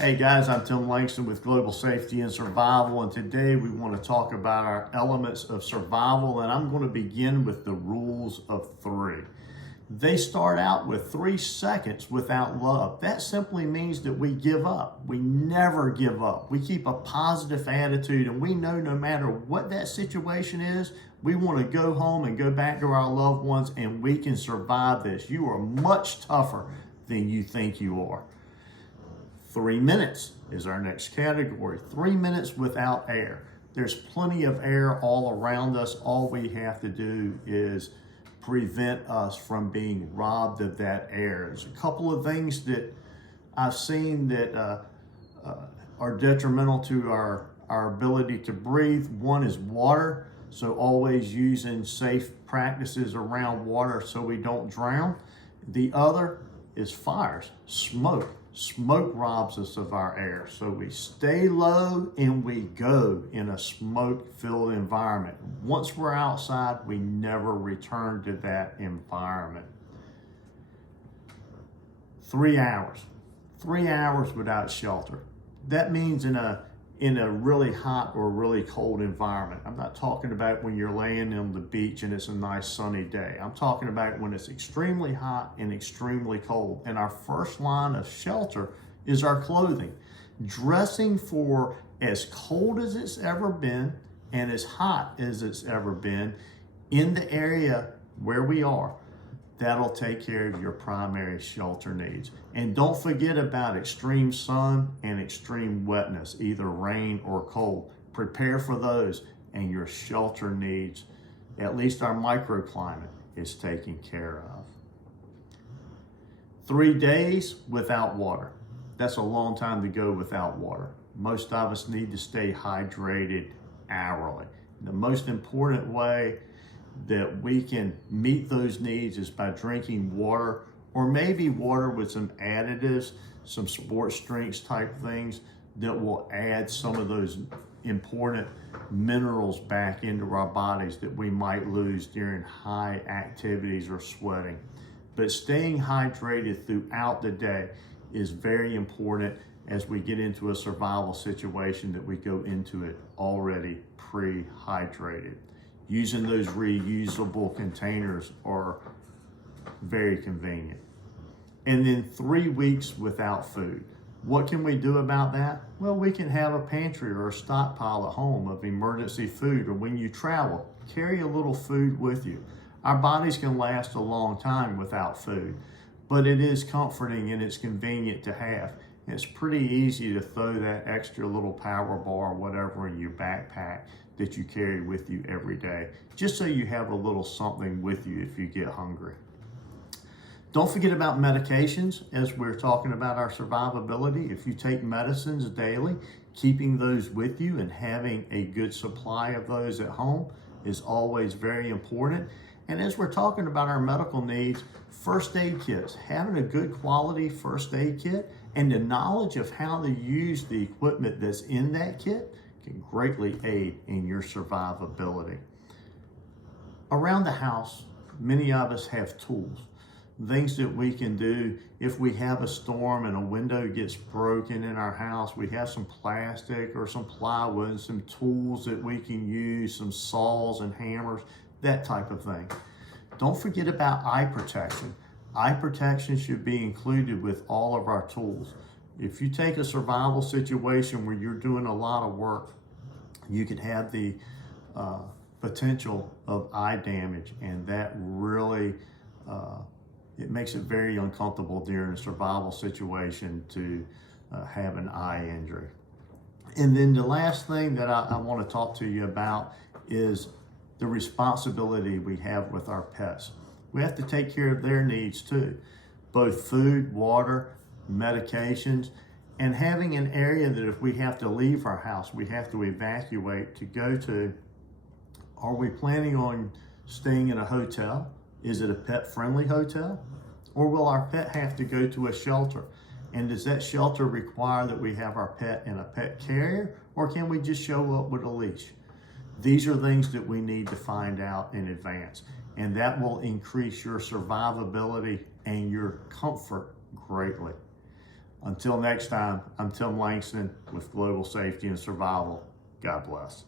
Hey guys, I'm Tim Langston with Global Safety and Survival, and today we want to talk about our elements of survival, and I'm going to begin with the rules of three. They start out with 3 seconds without love. That simply means that we give up. We never give up. We keep a positive attitude, and we know no matter what that situation is, we want to go home and go back to our loved ones, and we can survive this. You are much tougher than you think you are. 3 minutes is our next category. 3 minutes without air. There's plenty of air all around us. All we have to do is prevent us from being robbed of that air. There's a couple of things that I've seen that are detrimental to our ability to breathe. One is water. So always using safe practices around water so we don't drown. The other is fires, smoke. Smoke robs us of our air. So we stay low and we go in a smoke-filled environment. Once we're outside, we never return to that environment. 3 hours. 3 hours without shelter. That means in a really hot or really cold environment. I'm not talking about when you're laying on the beach and it's a nice sunny day. I'm talking about when it's extremely hot and extremely cold. And our first line of shelter is our clothing. Dressing for as cold as it's ever been and as hot as it's ever been in the area where we are. That'll take care of your primary shelter needs. And don't forget about extreme sun and extreme wetness, either rain or cold. Prepare for those and your shelter needs, at least our microclimate, is taken care of. 3 days without water. That's a long time to go without water. Most of us need to stay hydrated hourly. The most important way that we can meet those needs is by drinking water, or maybe water with some additives, some sports drinks type things that will add some of those important minerals back into our bodies that we might lose during high activities or sweating. But staying hydrated throughout the day is very important as we get into a survival situation that we go into it already pre-hydrated. Using those reusable containers are very convenient. And then 3 weeks without food. What can we do about that? Well, we can have a pantry or a stockpile at home of emergency food, or when you travel, carry a little food with you. Our bodies can last a long time without food, but it is comforting and it's convenient to have. It's pretty easy to throw that extra little power bar or whatever in your backpack that you carry with you every day, just so you have a little something with you if you get hungry. Don't forget about medications as we're talking about our survivability. If you take medicines daily, keeping those with you and having a good supply of those at home is always very important. And as we're talking about our medical needs, first aid kits, having a good quality first aid kit and the knowledge of how to use the equipment that's in that kit can greatly aid in your survivability. Around the house, many of us have tools, things that we can do if we have a storm and a window gets broken in our house. We have some plastic or some plywood and some tools that we can use, some saws and hammers, that type of thing. Don't forget about eye protection. Eye protection should be included with all of our tools. If you take a survival situation where you're doing a lot of work, you could have the potential of eye damage, and that really it makes it very uncomfortable during a survival situation to have an eye injury. And then the last thing that I want to talk to you about is the responsibility we have with our pets. We have to take care of their needs too, both food, water, medications, and having an area that if we have to leave our house, we have to evacuate to go to. Are we planning on staying in a hotel? Is it a pet-friendly hotel? Or will our pet have to go to a shelter? And does that shelter require that we have our pet in a pet carrier, or can we just show up with a leash? These are things that we need to find out in advance, and that will increase your survivability and your comfort greatly. Until next time, I'm Tim Langston with Global Safety and Survival. God bless.